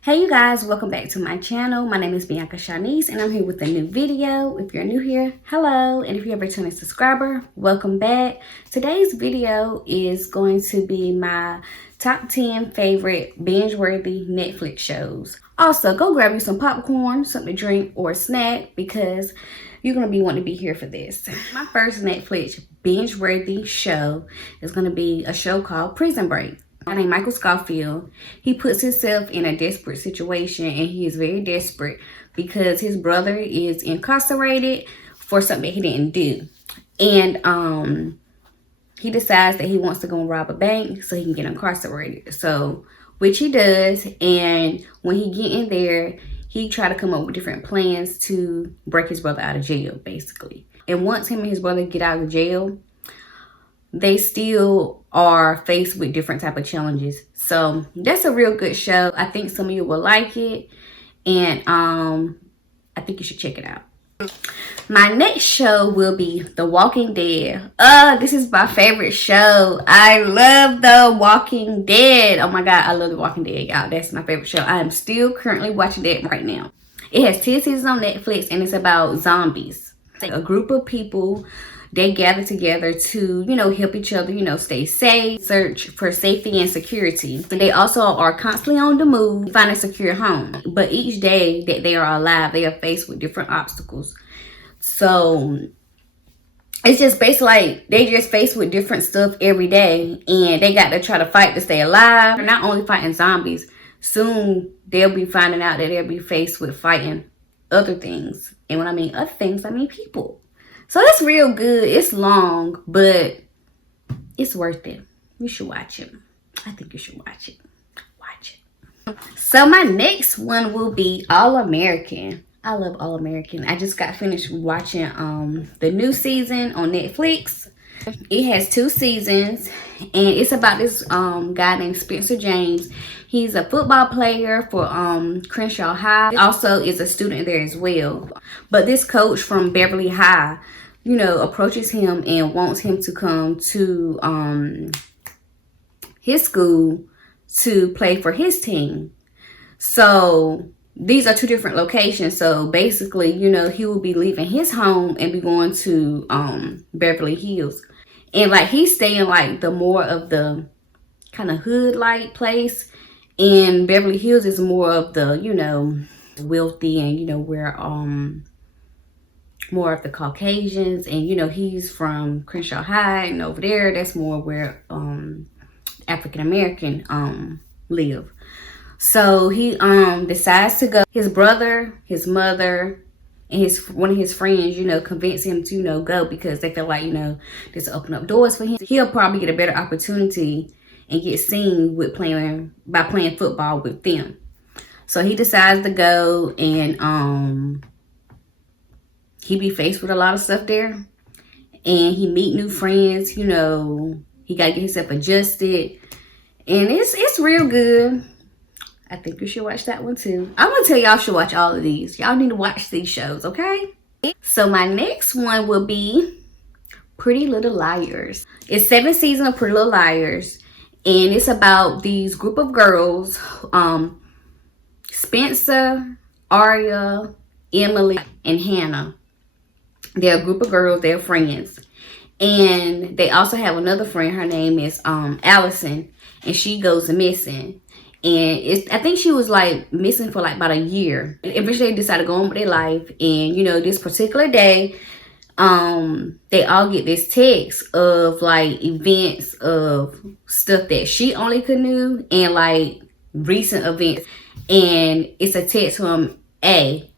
Hey you guys, welcome back to my channel. My name is Bianca Shanice and I'm here with a new video. If you're new here, hello, and if you're a returning subscriber, welcome back. Today's video is going to be my top 10 favorite binge-worthy Netflix shows. Also, go grab you some popcorn, something to drink, or a snack because you're going to be wanting to be here for this. My first Netflix binge-worthy show is going to be a show called Prison Break. My name is Michael Scofield. He puts himself in a desperate situation, and he is very desperate because his brother is incarcerated for something that he didn't do. And he decides that he wants to go and rob a bank so he can get incarcerated. So, which he does, and when he get in there, he try to come up with different plans to break his brother out of jail, basically. And once him and his brother get out of jail, they still are faced with different type of challenges. So that's a real good show. I think some of you will like it, and I think you should check it out. My next show will be The Walking Dead. This is my favorite show. I love The Walking Dead. Oh my god, I love The Walking Dead, y'all. That's my favorite show. I am still currently watching that right now. It has 10 seasons on Netflix, and it's about zombies. A group of people, they gather together to, help each other, stay safe, search for safety and security. And they also are constantly on the move, find a secure home. But each day that they are alive, they are faced with different obstacles. So it's just basically like they just faced with different stuff every day, and they got to try to fight to stay alive. They're not only fighting zombies, soon they'll be finding out that they'll be faced with fighting other things. And when I mean other things, I mean people. So it's real good. It's long, but it's worth it. You should watch it. I think you should watch it. Watch it. So my next one will be All American. I love All American. I just got finished watching the new season on Netflix. It has 2 seasons, and it's about this guy named Spencer James. He's a football player for Crenshaw High. Also is a student there as well. But this coach from Beverly High, approaches him and wants him to come to his school to play for his team. So these are 2 different locations. So basically, he will be leaving his home and be going to Beverly Hills. And like he's staying like the more of the kind of hood-like place. And Beverly Hills is more of the, wealthy and, where more of the Caucasians. And, he's from Crenshaw High, and over there, that's more where African-American live. So he decides to go. His brother, his mother, and one of his friends, convince him to, go because they feel like, this will open up doors for him. He'll probably get a better opportunity and get seen by playing football with them. So he decides to go, and he be faced with a lot of stuff there. And he meet new friends, he got to get himself adjusted. And it's real good. I think you should watch that one too. I'm going to tell y'all should watch all of these. Y'all need to watch these shows, okay? So my next one will be Pretty Little Liars. It's 7 seasons of Pretty Little Liars. And it's about these group of girls, Spencer, Aria, Emily, and Hannah. They're a group of girls. They're friends. And they also have another friend. Her name is Allison. And she goes missing. And I think she was like missing for like about a year. Eventually they decided to go on with their life. And, this particular day, they all get this text of like events of stuff that she only could knew and like recent events. And it's a text from A.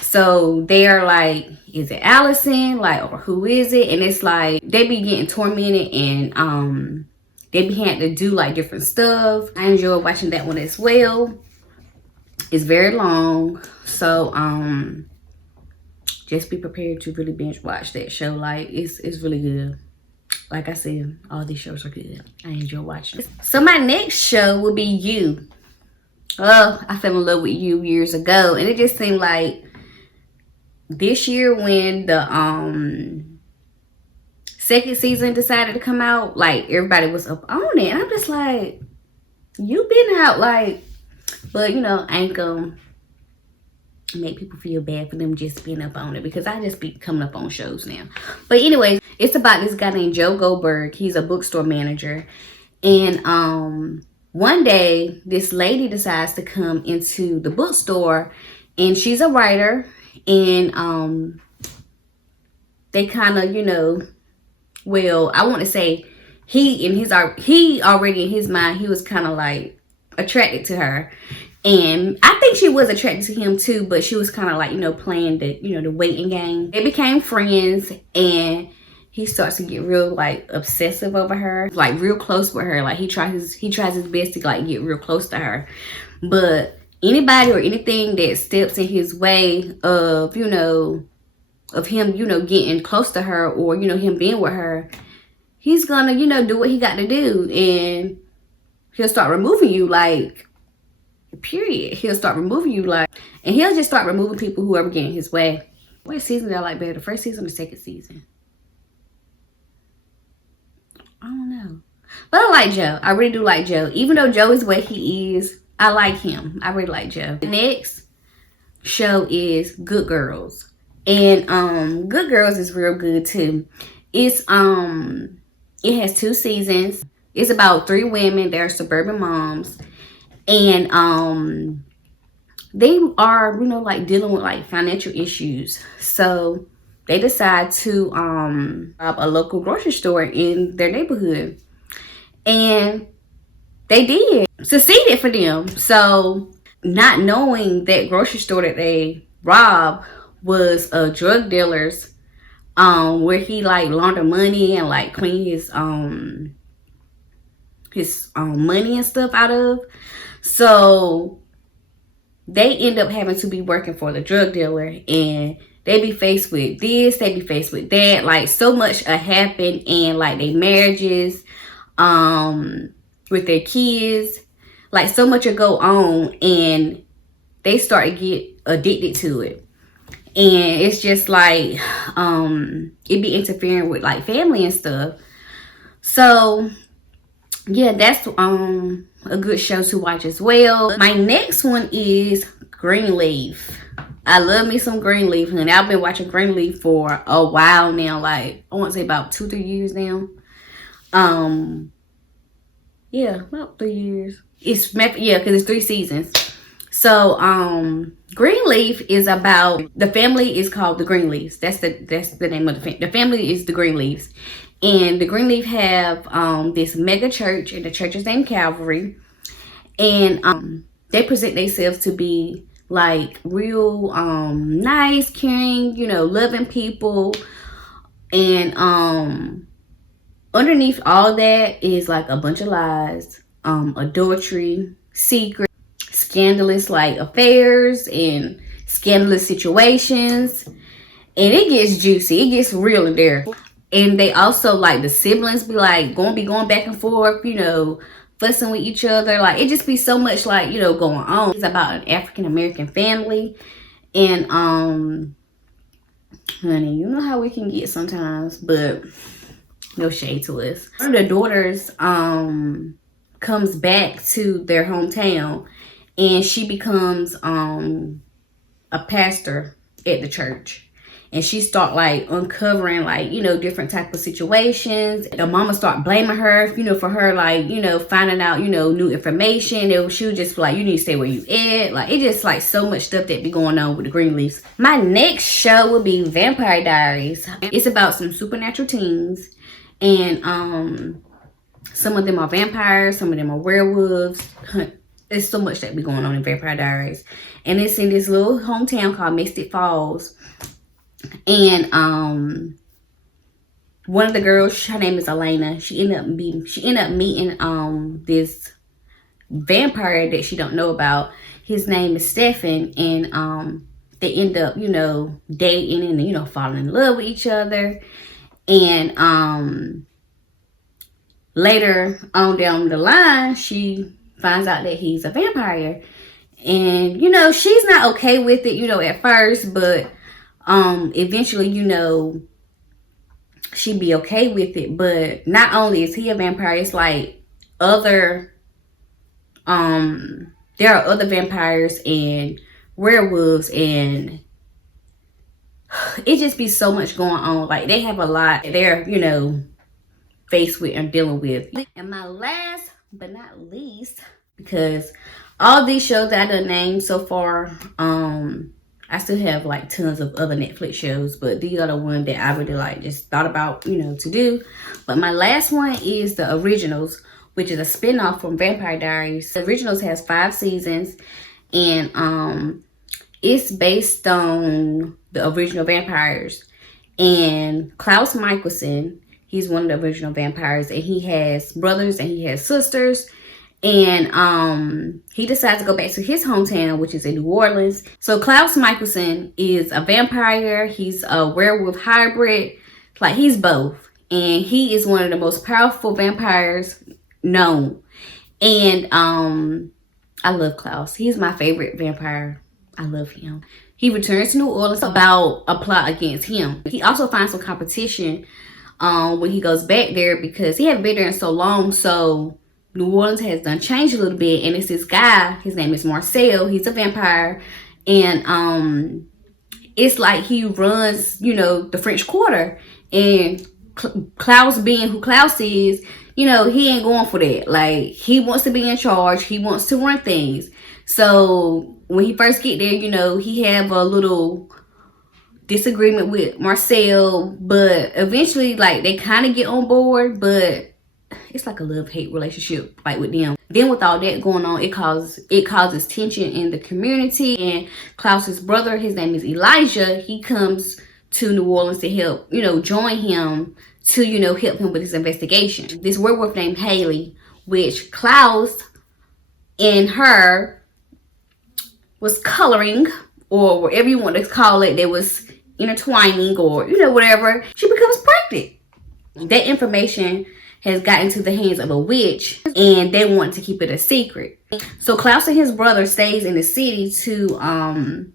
So they're like, is it Allison? Like, or who is it? And it's like they be getting tormented, and they be having to do like different stuff. I enjoy watching that one as well. It's very long. So just be prepared to really binge watch that show. Like it's really good. Like I said, all these shows are good. I enjoy watching. So my next show will be You. Oh, I fell in love with You years ago, and it just seemed like this year when the 2nd season decided to come out, like everybody was up on it. And I'm just like, you been out like But you know, I ain't gonna make people feel bad for them just being up on it, because I just be coming up on shows now. But anyways, it's about this guy named Joe Goldberg. He's a bookstore manager. And one day this lady decides to come into the bookstore, and she's a writer. And they kind of, you know, well, I want to say he already in his mind, he was kind of like attracted to her. And I think she was attracted to him too, but she was kind of like, you know, playing the, you know, the waiting game. They became friends, and he starts to get real like obsessive over her, like real close with her. Like he tries his best to like get real close to her. But anybody or anything that steps in his way of, you know, of him, you know, getting close to her, or, you know, him being with her, he's gonna, you know, do what he got to do, and he'll start removing you, like, period. He'll start removing you, like, and he'll just start removing people who ever get in his way. What season did I like better, the first season or the second season? I don't know. But I like Joe. I really do like Joe. Even though Joe is what he is, I like him. I really like Joe. The next show is Good Girls. And Good Girls is real good too. It's it has 2 seasons. It's about 3 women. They're suburban moms. And they are, you know, like dealing with like financial issues. So they decide to rob a local grocery store in their neighborhood. And they did. Succeeded for them. So not knowing that grocery store that they robbed was a drug dealer's, where he like laundered money and like clean his money and stuff out of. So they end up having to be working for the drug dealer, and they be faced with this, they be faced with that. Like so much happened, and like their marriages, with their kids, like so much will go on, and they start to get addicted to it. And it's just like it be interfering with like family and stuff. So yeah, that's a good show to watch as well. My next one is Greenleaf. I love me some Greenleaf, honey. I've been watching Greenleaf for a while now. Like I want to say about 2-3 years now. Yeah, about 3 years. It's yeah, because it's 3 seasons. So Greenleaf is about, the family is called the Greenleafs. That's the name of the family. The family is the Greenleafs. And the Greenleaf have this mega church, and the church is named Calvary. And they present themselves to be like real nice, caring, you know, loving people. And underneath all that is like a bunch of lies, adultery, secret, scandalous like affairs, and scandalous situations. And it gets juicy, it gets real in there. And they also like the siblings be like going back and forth, you know, fussing with each other. Like it just be so much like, you know, going on. It's about an African American family. And honey, you know how we can get sometimes, but no shade to us. One of the daughters comes back to their hometown, and she becomes a pastor at the church. And she start like uncovering like, you know, different type of situations. The mama start blaming her, you know, for her like, you know, finding out, you know, new information. She was just like, you need to stay where you at. Like it just like so much stuff that be going on with the Greenleafs. My next show will be Vampire Diaries. It's about some supernatural teens, and some of them are vampires, some of them are werewolves. There's so much that be going on in Vampire Diaries. And it's in this little hometown called Mystic Falls. And one of the girls, her name is Elena. She ended up meeting this vampire that she don't know about. His name is Stefan, and they end up, you know, dating and, you know, falling in love with each other. And later on down the line, she finds out that he's a vampire. And, you know, she's not okay with it, you know, at first, but eventually, you know, she'd be okay with it. But not only is he a vampire, it's like other there are other vampires and werewolves, and it just be so much going on. Like, they have a lot they're, you know, faced with and dealing with. And my last but not least, because all these shows that I done named so far, I still have like tons of other Netflix shows, but these are the ones that I really like, just thought about, you know, to do. But my last one is The Originals, which is a spinoff from Vampire Diaries. The Originals has 5 seasons, and it's based on the original vampires. And Klaus Michelson, he's one of the original vampires, and he has brothers and he has sisters. And he decides to go back to his hometown, which is in New Orleans. So Klaus Michelson is a vampire. He's a werewolf hybrid. Like, he's both. And he is one of the most powerful vampires known. And I love Klaus. He's my favorite vampire. I love him. He returns to New Orleans about a plot against him. He also finds some competition when he goes back there, because he hadn't been there in so long. So New Orleans has done changed a little bit, and it's this guy, his name is Marcel. He's a vampire, and it's like he runs, you know, the French Quarter. And Klaus, being who Klaus is, you know, he ain't going for that. Like, he wants to be in charge. He wants to run things. So when he first get there, you know, he have a little disagreement with Marcel, but eventually, like, they kind of get on board, but it's like a love-hate relationship, like, with them. Then with all that going on, it causes tension in the community. And Klaus's brother, his name is Elijah, he comes to New Orleans to help, you know, join him to, you know, help him with his investigation. This werewolf named Haley, which Klaus and her was coloring, or whatever you want to call it, they was intertwining, or, you know, whatever, she becomes pregnant. That information has gotten to the hands of a witch, and they want to keep it a secret. So Klaus and his brother stays in the city to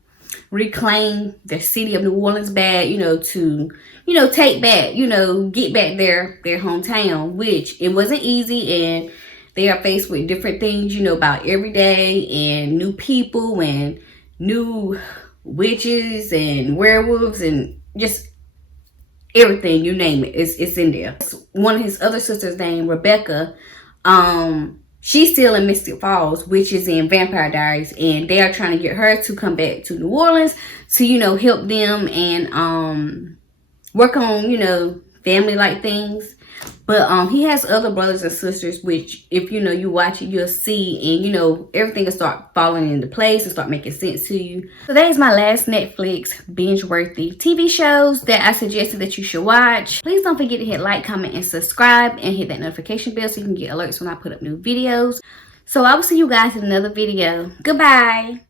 reclaim the city of New Orleans back, you know, to, you know, take back, you know, get back their hometown, which it wasn't easy. And they are faced with different things, you know, about every day, and new people and new witches and werewolves and just everything, you name it, it's in there. One of his other sisters named Rebecca, she's still in Mystic Falls, which is in Vampire Diaries, and they are trying to get her to come back to New Orleans to, you know, help them and work on, you know, family like things. But he has other brothers and sisters, which, if, you know, you watch it, you'll see, and, you know, everything will start falling into place and start making sense to you. So that is my last Netflix binge-worthy TV shows that I suggested that you should watch. Please don't forget to hit like, comment, and subscribe, and hit that notification bell so you can get alerts when I put up new videos. So I will see you guys in another video. Goodbye.